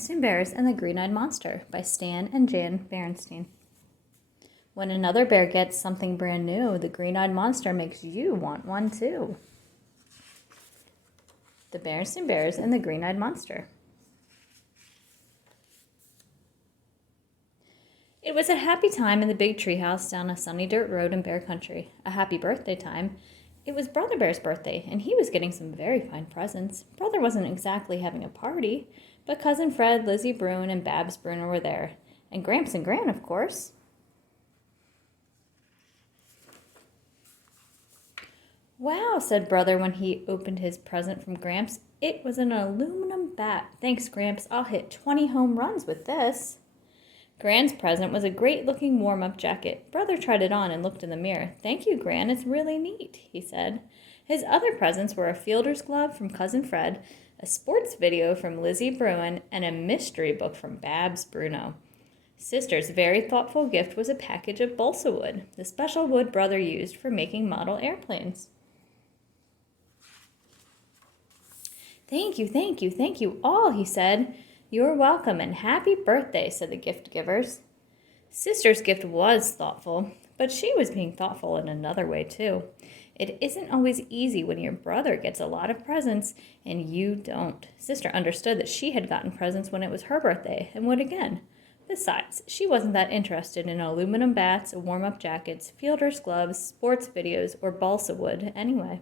Berenstain Bears and the Green-Eyed Monster by Stan and Jan Berenstain. When another bear gets something brand new, the Green-Eyed Monster makes you want one too. The Berenstain Bears and the Green-Eyed Monster. It was a happy time in the big treehouse down a sunny dirt road in Bear Country. A happy birthday time. It was Brother Bear's birthday, and he was getting some very fine presents. Brother wasn't exactly having a party, but Cousin Fred, Lizzie Bruin, and Babs Bruner were there. And Gramps and Gran, of course. "Wow," said Brother when he opened his present from Gramps. "It was an aluminum bat. Thanks, Gramps. I'll hit 20 home runs with this." Gran's present was a great-looking warm-up jacket. Brother tried it on and looked in the mirror. "Thank you, Gran. It's really neat," he said. His other presents were a fielder's glove from Cousin Fred, a sports video from Lizzie Bruin, and a mystery book from Babs Bruno. Sister's very thoughtful gift was a package of balsa wood, the special wood Brother used for making model airplanes. "Thank you all," he said. "You're welcome and happy birthday," said the gift givers. Sister's gift was thoughtful, but she was being thoughtful in another way too. It isn't always easy when your brother gets a lot of presents and you don't. Sister understood that she had gotten presents when it was her birthday and would again. Besides, she wasn't that interested in aluminum bats, warm-up jackets, fielder's gloves, sports videos, or balsa wood anyway.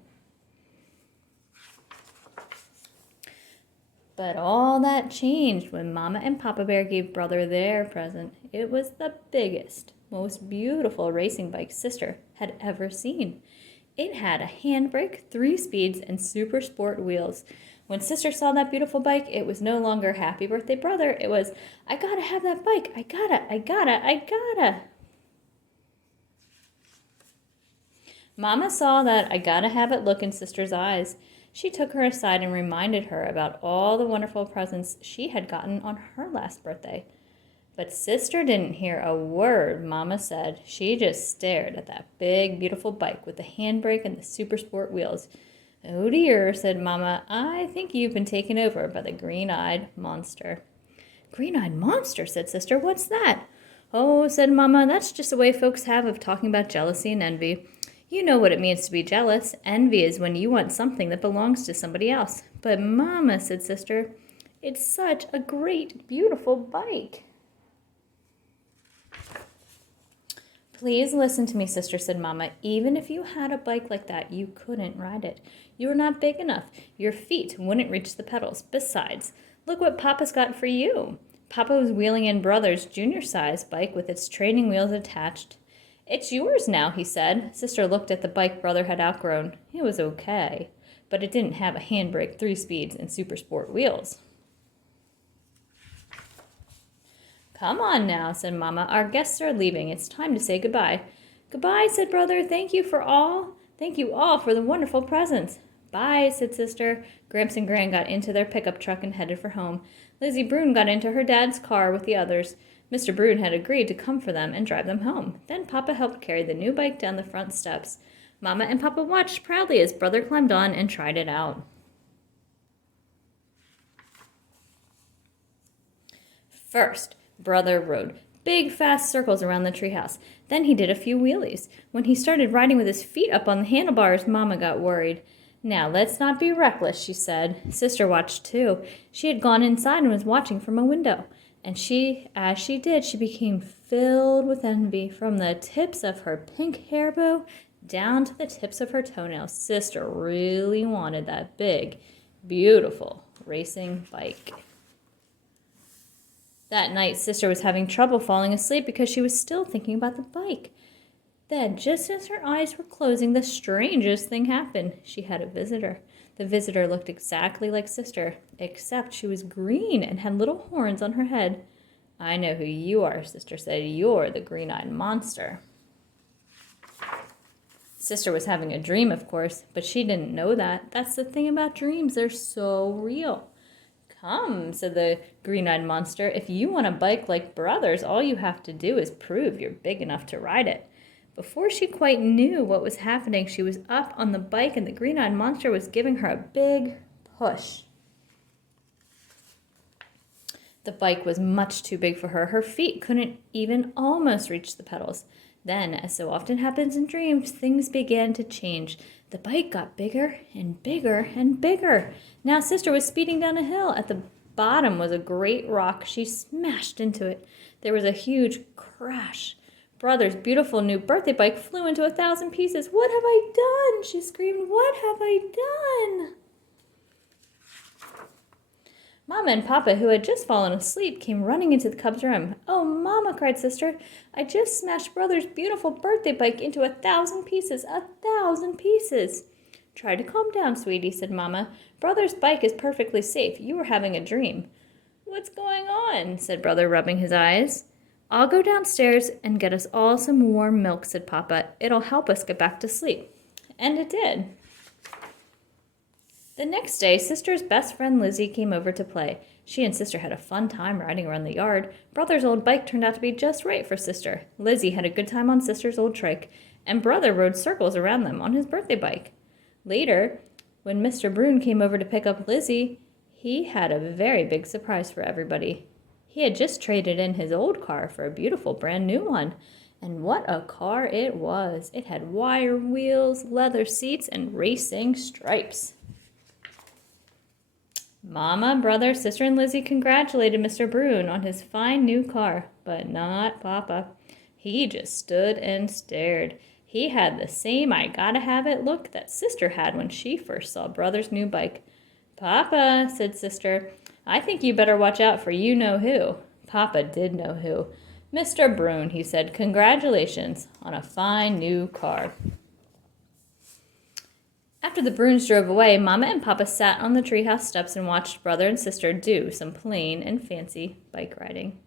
But all that changed when Mama and Papa Bear gave Brother their present. It was the biggest, most beautiful racing bike Sister had ever seen. It had a handbrake, 3 speeds, and super sport wheels. When Sister saw that beautiful bike, it was no longer "Happy Birthday, Brother." It was, "I gotta have that bike. I gotta. Mama saw that "I gotta have it" look in Sister's eyes. She took her aside and reminded her about all the wonderful presents she had gotten on her last birthday. But Sister didn't hear a word Mama said. She just stared at that big, beautiful bike with the handbrake and the super sport wheels. "Oh dear," said Mama, "I think you've been taken over by the Green-Eyed Monster." "Green-Eyed Monster," said Sister. "What's that?" "Oh," said Mama, "that's just a way folks have of talking about jealousy and envy. You know what it means to be jealous. Envy is when you want something that belongs to somebody else." "But Mama," said Sister, "it's such a great, beautiful bike." "Please listen to me, Sister," said Mama. "Even if you had a bike like that, you couldn't ride it. You're not big enough. Your feet wouldn't reach the pedals. Besides, look what Papa's got for you." Papa was wheeling in Brother's junior-size bike with its training wheels attached. "It's yours now," he said. Sister looked at the bike Brother had outgrown. It was okay, but it didn't have a handbrake, 3 speeds, and super sport wheels. "Come on now," said Mama. "Our guests are leaving. It's time to say goodbye." "Goodbye," said Brother. Thank you all for the wonderful presents." "Bye," said Sister. Gramps and Gran got into their pickup truck and headed for home. Lizzie Bruin got into her dad's car with the others. Mr. Bruin had agreed to come for them and drive them home. Then Papa helped carry the new bike down the front steps. Mama and Papa watched proudly as Brother climbed on and tried it out. First, Brother rode big, fast circles around the treehouse. Then he did a few wheelies. When he started riding with his feet up on the handlebars, Mama got worried. "Now, let's not be reckless," she said. Sister watched too. She had gone inside and was watching from a window. And as she did, she became filled with envy from the tips of her pink hair bow down to the tips of her toenails. Sister really wanted that big, beautiful racing bike. That night, Sister was having trouble falling asleep because she was still thinking about the bike. Then, just as her eyes were closing, the strangest thing happened. She had a visitor. The visitor looked exactly like Sister, except she was green and had little horns on her head. "I know who you are," Sister said. "You're the Green-Eyed Monster." Sister was having a dream, of course, but she didn't know that. That's the thing about dreams. They're so real. "Come," said the Green-Eyed Monster. "If you want a bike like Brother's, all you have to do is prove you're big enough to ride it." Before she quite knew what was happening, she was up on the bike and the Green-Eyed Monster was giving her a big push. The bike was much too big for her. Her feet couldn't even almost reach the pedals. Then, as so often happens in dreams, things began to change. The bike got bigger and bigger and bigger. Now Sister was speeding down a hill. At the bottom was a great rock. She smashed into it. There was a huge crash. Brother's beautiful new birthday bike flew into 1,000 pieces. "What have I done?" she screamed. "What have I done?" Mama and Papa, who had just fallen asleep, came running into the cub's room. "Oh, Mama," cried Sister, "I just smashed Brother's beautiful birthday bike into 1,000 pieces. 1,000 pieces." "Try to calm down, sweetie," said Mama. "Brother's bike is perfectly safe. You were having a dream." "What's going on?" said Brother, rubbing his eyes. "I'll go downstairs and get us all some warm milk," said Papa. "It'll help us get back to sleep." And it did. The next day, Sister's best friend Lizzie came over to play. She and Sister had a fun time riding around the yard. Brother's old bike turned out to be just right for Sister. Lizzie had a good time on Sister's old trike, and Brother rode circles around them on his birthday bike. Later, when Mr. Brune came over to pick up Lizzie, he had a very big surprise for everybody. He had just traded in his old car for a beautiful brand new one. And what a car it was! It had wire wheels, leather seats, and racing stripes. Mama, Brother, Sister, and Lizzie congratulated Mr. Brune on his fine new car, but not Papa. He just stood and stared. He had the same "I gotta have it" look that Sister had when she first saw Brother's new bike. "Papa," said Sister, "I think you better watch out for you-know-who." Papa did know who. "Mr. Brune," he said, "congratulations on a fine new car." After the Brunes drove away, Mama and Papa sat on the treehouse steps and watched Brother and Sister do some plain and fancy bike riding.